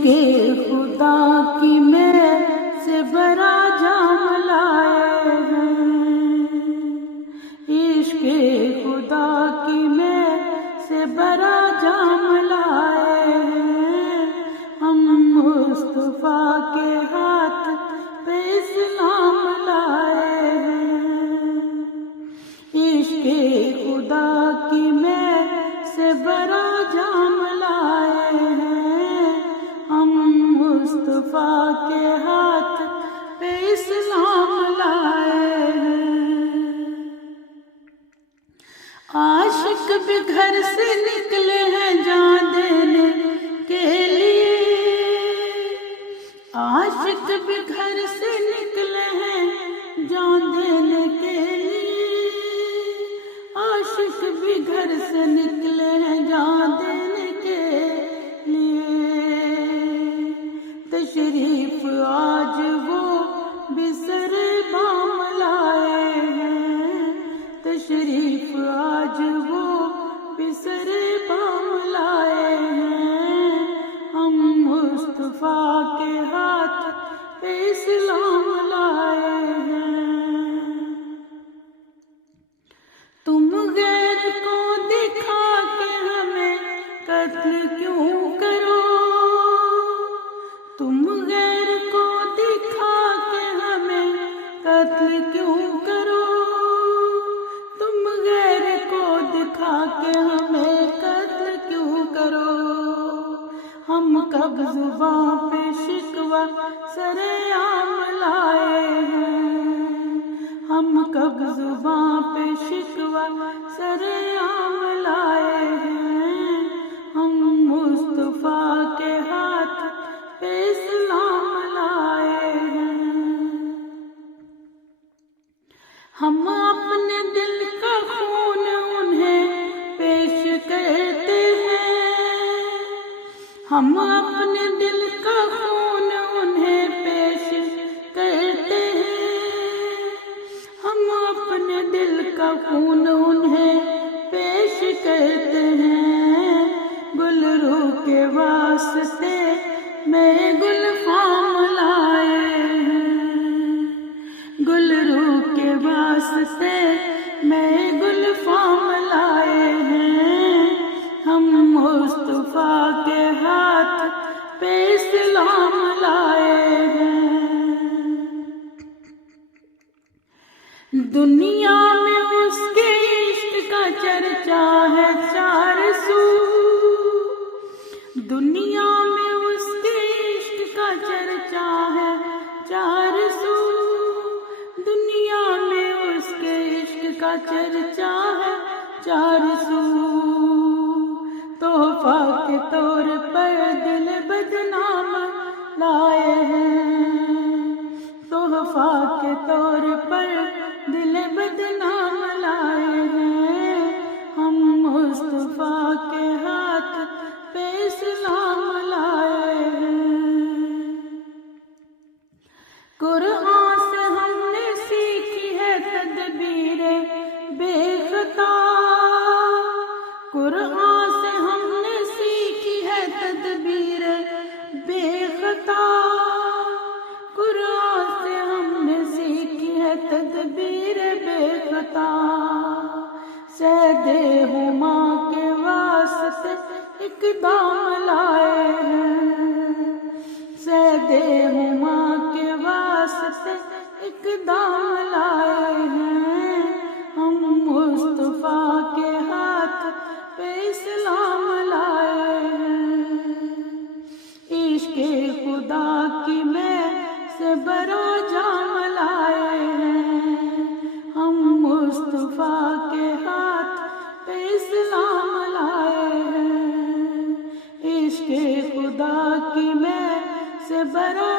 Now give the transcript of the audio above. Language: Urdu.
عشق خدا کی میں سے برا جام لائے ہیں، عشق خدا کی میں سے برا جام لائے ہیں، ہم مصطفیٰ کے ہاتھ پہ اسلام لائے ہیں، عشق خدا کی میں سے برا جام لائے ہیں، ہم مصطفیٰ کے ہاتھ پہ اسلام لائے ہیں۔ عاشق بھی گھر سے نکلے ہیں جان دینے کے لیے، عاشق بھی گھر سے نکلے ہیں جان دینے کے لیے، عاشق بھی گھر سے نکلے ہیں جان دینے کے لیے، تشریف آج وہ بھی سر بام لائے ہیں، تشریف آج وہ بھی سر بام لائے ہیں، ہم مصطفیٰ کے ہاتھ پہ اسلام لائے ہیں۔ تم غیر کو دکھا کے ہمیں قتل کیوں کرو، تم غیر کو دکھا کے ہمیں قتل کیوں کرو، تم غیر کو دکھا کے ہمیں قتل کیوں کرو، ہم کب زباں پہ شکوہ سر عام لائے ہیں، ہم کب زباں پہ شکوہ سر عام لائے ہیں، ہم مصطفیٰ کے ہاتھ پہ اسلام لائے ہیں، ہم اپنے دل کا خون انہیں پیش کرتے ہیں، ہم اپنے دل کا خون انہیں پیش کرتے ہیں، ہم اپنے دل کا خون انہیں پیش کرتے ہیں، گل روح کے واسطے میں گل فام لائے ہیں، گل روح کے واسطے میں گل فام لائے ہیں، ہم مصطفیٰ کے ہاتھ پہ اسلام لائے ہیں۔ دنیا میں اس کے عشق کا چرچا ہے چار سو، دنیا میں اس کے عشق کا چرچا ہے چار سو، دنیا میں اس کے عشق کا چرچا ہے چار سو، تحفہ کے طور پر دل بدنام لائے ہیں، تحفہ کے طور پر دل بدنام لائے ہیں، ہم مصطفیٰ کے ہاتھ پہ اسلام لائے ہیں۔ قرآن سے ہم نے سیکھی ہے تدبیر بے خطا، قرآن سے ہم نے سیکھی ہے تدبیر بے خطا، قرآن سے ہم نے سیکھی ہے تدبیر بے خطا، سید ہما کے واسطے اقدام لائے ہیں، سید ہما کے واسطے اقدام لائے ہیں، ہم مصطفیٰ کے ہاتھ پہ اسلام لائے ہیں، عشق خدا کی میں سے برا جام لائے ہیں، ہم مصطفیٰ کے ہاتھ پہ اسلام لائے ہیں، عشق خدا کی میں سے برا